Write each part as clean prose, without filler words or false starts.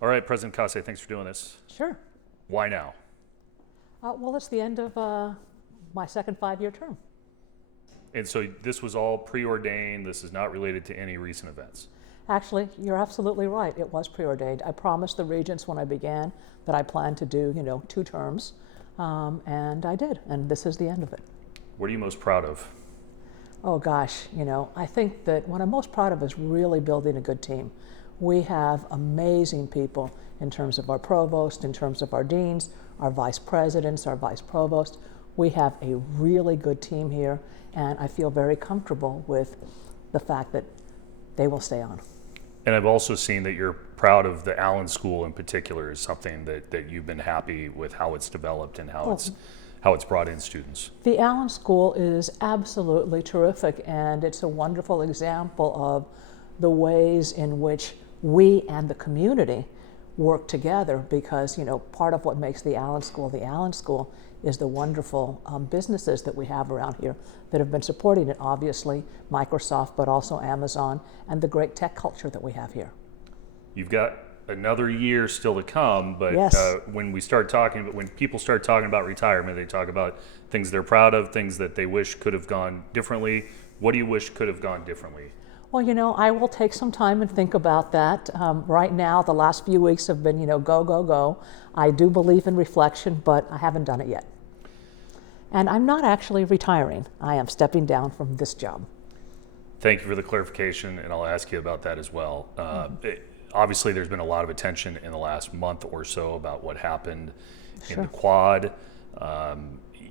All right, President Cauce, thanks for doing this. Sure. Why now? Well, it's the end of my second 5-year term. And so this was all preordained. This is not related to any recent events. Actually, you're absolutely right. It was preordained. I promised the Regents when I began that I planned to do, 2 terms, and I did. And this is the end of it. What are you most proud of? Oh gosh, I think that what I'm most proud of is really building a good team. We have amazing people in terms of our provost, in terms of our deans, our vice presidents, our vice provost. We have a really good team here, and I feel very comfortable with the fact that they will stay on. And I've also seen that you're proud of the Allen School in particular is something that you've been happy with how it's developed and how it's brought in students. The Allen School is absolutely terrific, and it's a wonderful example of the ways in which we and the community work together because, part of what makes the Allen School is the wonderful businesses that we have around here that have been supporting it, obviously, Microsoft, but also Amazon, and the great tech culture that we have here. You've got another year still to come, but yes. when people start talking about retirement, they talk about things they're proud of, things that they wish could have gone differently. What do you wish could have gone differently? Well, I will take some time and think about that. Right now, the last few weeks have been, go, go, go. I do believe in reflection, but I haven't done it yet. And I'm not actually retiring. I am stepping down from this job. Thank you for the clarification, and I'll ask you about that as well. Obviously, there's been a lot of attention in the last month or so about what happened in the quad.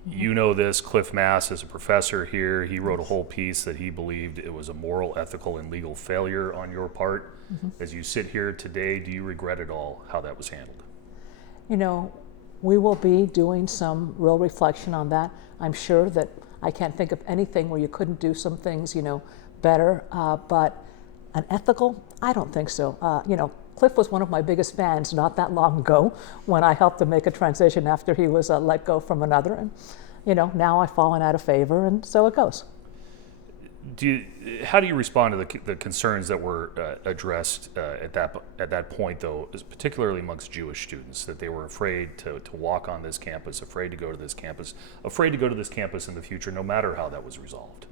You know this, Cliff Mass is a professor here. He wrote a whole piece that he believed it was a moral, ethical, and legal failure on your part. As you sit here today, do you regret at all how that was handled? We will be doing some real reflection on that. I'm sure that I can't think of anything where you couldn't do some things, better, but an ethical, I don't think so. Cliff was one of my biggest fans not that long ago when I helped him make a transition after he was let go from another. And, now I've fallen out of favor, and so it goes. How do you respond to the concerns that were addressed at that point, though, particularly amongst Jewish students, that they were afraid to walk on this campus, afraid to go to this campus, afraid to go to this campus in the future, no matter how that was resolved?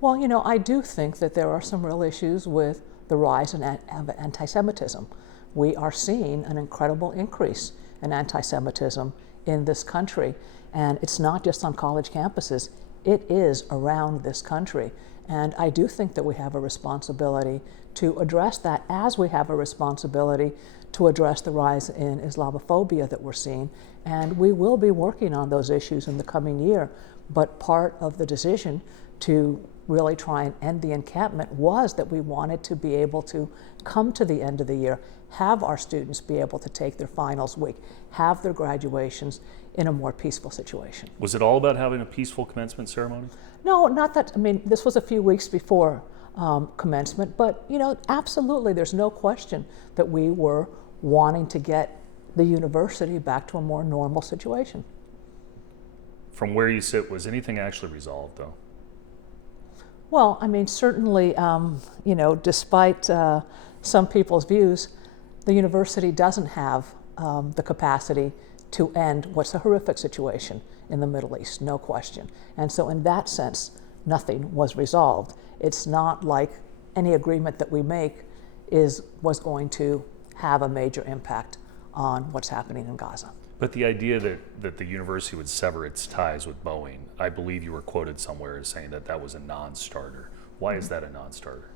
Well, I do think that there are some real issues with the rise of anti-Semitism. We are seeing an incredible increase in anti-Semitism in this country, and it's not just on college campuses, it is around this country. And I do think that we have a responsibility to address that, as we have a responsibility to address the rise in Islamophobia that we're seeing. And we will be working on those issues in the coming year, but part of the decision to really try and end the encampment was that we wanted to be able to come to the end of the year, have our students be able to take their finals week, have their graduations in a more peaceful situation. Was it all about having a peaceful commencement ceremony? No, not that. This was a few weeks before commencement, but absolutely, there's no question that we were wanting to get the university back to a more normal situation. From where you sit, was anything actually resolved, though? Well, certainly, despite some people's views, the university doesn't have the capacity to end what's a horrific situation in the Middle East, no question. And so in that sense, nothing was resolved. It's not like any agreement that we make was going to have a major impact on what's happening in Gaza. But the idea that the university would sever its ties with Boeing, I believe you were quoted somewhere as saying that was a non-starter. Why is that a non-starter?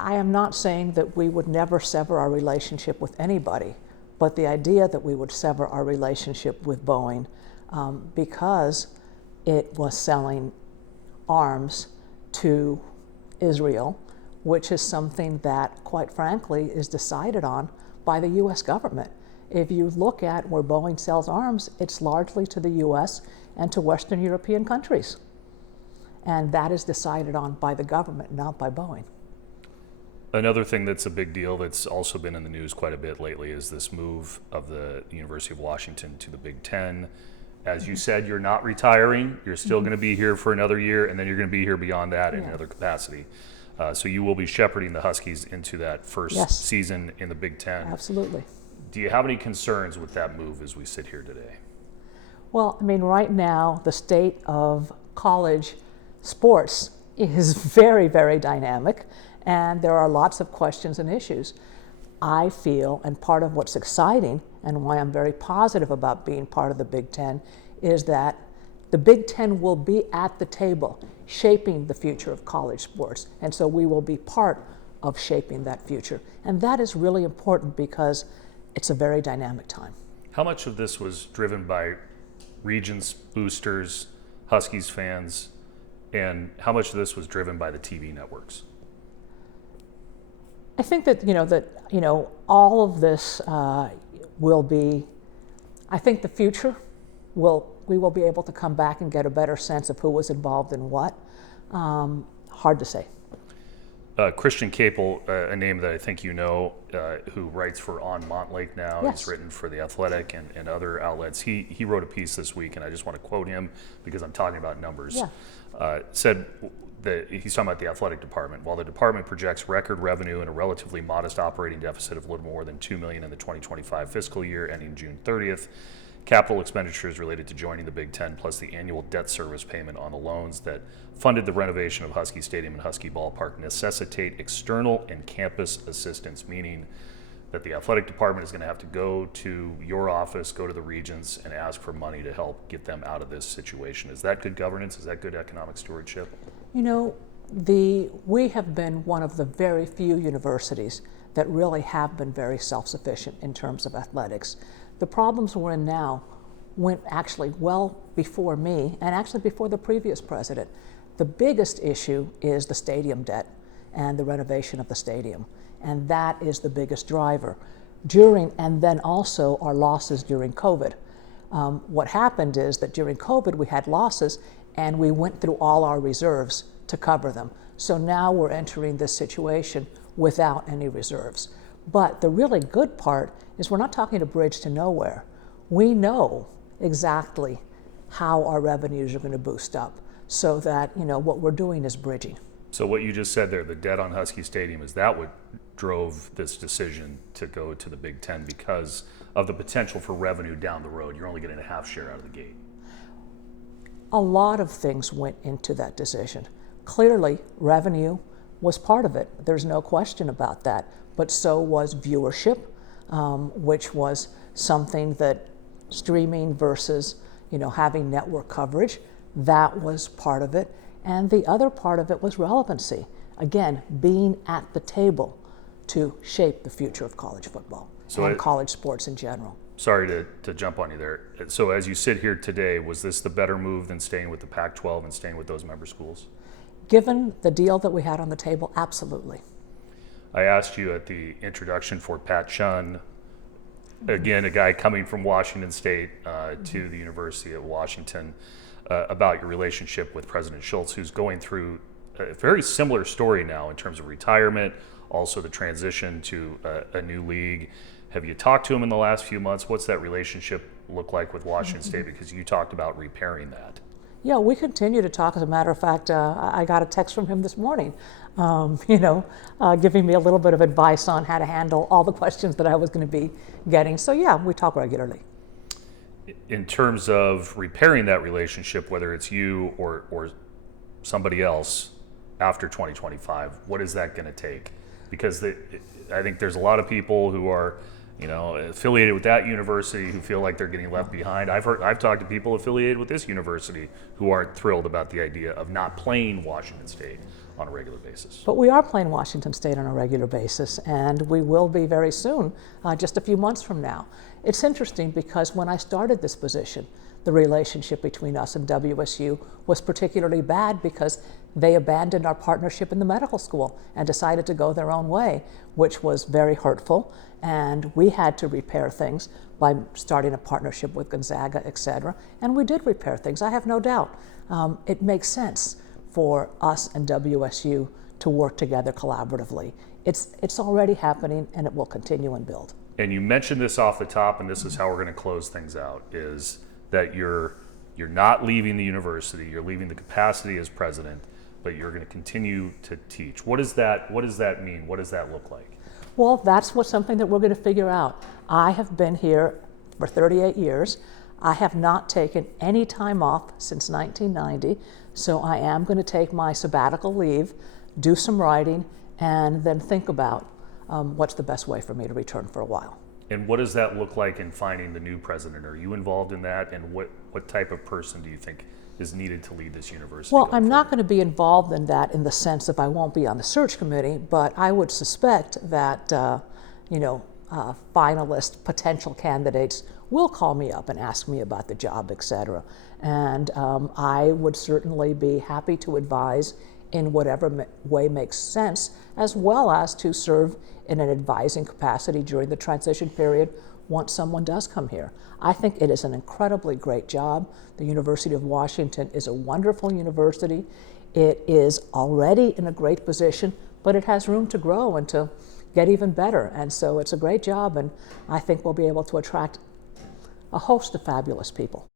I am not saying that we would never sever our relationship with anybody, but the idea that we would sever our relationship with Boeing because it was selling arms to Israel, which is something that, quite frankly, is decided on by the U.S. government. If you look at where Boeing sells arms, it's largely to the U.S. and to Western European countries. And that is decided on by the government, not by Boeing. Another thing that's a big deal that's also been in the news quite a bit lately is this move of the University of Washington to the Big Ten. As you said, you're not retiring. You're still going to be here for another year, and then you're going to be here beyond that in another capacity. So you will be shepherding the Huskies into that first Yes. season in the Big Ten. Absolutely. Do you have any concerns with that move as we sit here today? Well, I mean, right now, the state of college sports is very, very dynamic, and there are lots of questions and issues. I feel, and part of what's exciting and why I'm very positive about being part of the Big Ten, is that the Big Ten will be at the table shaping the future of college sports. And so we will be part of shaping that future. And that is really important because it's a very dynamic time. How much of this was driven by Regents, boosters, Huskies fans, and how much of this was driven by the TV networks? I think that all of this will be. I think the future we will be able to come back and get a better sense of who was involved in what. Hard to say. Christian Capel, a name that I think you know, who writes for On Montlake now, Yes. has written for The Athletic and other outlets. He wrote a piece this week, and I just want to quote him because I'm talking about numbers. Yeah. Said that he's talking about the athletic department. While the department projects record revenue and a relatively modest operating deficit of a little more than $2 million in the 2025 fiscal year ending June 30th, capital expenditures related to joining the Big Ten, plus the annual debt service payment on the loans that funded the renovation of Husky Stadium and Husky Ballpark, necessitate external and campus assistance, meaning that the athletic department is going to have to go to your office, go to the Regents, and ask for money to help get them out of this situation. Is that good governance? Is that good economic stewardship? We have been one of the very few universities that really have been very self-sufficient in terms of athletics. The problems we're in now went actually well before me and actually before the previous president. The biggest issue is the stadium debt and the renovation of the stadium, and that is the biggest driver. And then also our losses during COVID. What happened is that during COVID we had losses and we went through all our reserves to cover them. So now we're entering this situation without any reserves. But the really good part is we're not talking a bridge to nowhere. We know exactly how our revenues are going to boost up so that what we're doing is bridging. So what you just said there, the debt on Husky Stadium, is that what drove this decision to go to the Big Ten because of the potential for revenue down the road? You're only getting a half share out of the gate. A lot of things went into that decision. Clearly, revenue was part of it. There's no question about that. But so was viewership, which was something that streaming versus having network coverage, that was part of it. And the other part of it was relevancy. Again, being at the table to shape the future of college football and college sports in general. Sorry to jump on you there. So as you sit here today, was this the better move than staying with the Pac-12 and staying with those member schools? Given the deal that we had on the table, absolutely. I asked you at the introduction for Pat Shunn, again, a guy coming from Washington State to the University of Washington, about your relationship with President Schultz, who's going through a very similar story now in terms of retirement, also the transition to a new league. Have you talked to him in the last few months? What's that relationship look like with Washington State? Because you talked about repairing that. Yeah, we continue to talk. As a matter of fact, I got a text from him this morning, giving me a little bit of advice on how to handle all the questions that I was going to be getting. So yeah, we talk regularly. In terms of repairing that relationship, whether it's you or somebody else after 2025, what is that going to take? Because I think there's a lot of people who are affiliated with that university who feel like they're getting left behind. I've talked to people affiliated with this university who aren't thrilled about the idea of not playing Washington State on a regular basis. But we are playing Washington State on a regular basis, and we will be very soon, just a few months from now. It's interesting because when I started this position, the relationship between us and WSU was particularly bad because they abandoned our partnership in the medical school and decided to go their own way, which was very hurtful. And we had to repair things by starting a partnership with Gonzaga, et cetera. And we did repair things, I have no doubt. It makes sense for us and WSU to work together collaboratively. It's already happening, and it will continue and build. And you mentioned this off the top, and this is how we're going to close things out, is that you're not leaving the university, you're leaving the capacity as president, but you're going to continue to teach. What does that mean? What does that look like? Well, that's something that we're going to figure out. I have been here for 38 years. I have not taken any time off since 1990, so I am going to take my sabbatical leave, do some writing, and then think about what's the best way for me to return for a while. And what does that look like in finding the new president? Are you involved in that? And what type of person do you think is needed to lead this university? Well, I'm not going to be involved in that in the sense of I won't be on the search committee, but I would suspect that, finalist potential candidates will call me up and ask me about the job, et cetera. And I would certainly be happy to advise in whatever way makes sense, as well as to serve in an advising capacity during the transition period once someone does come here. I think it is an incredibly great job. The University of Washington is a wonderful university. It is already in a great position, but it has room to grow and to get even better. And so it's a great job, and I think we'll be able to attract a host of fabulous people.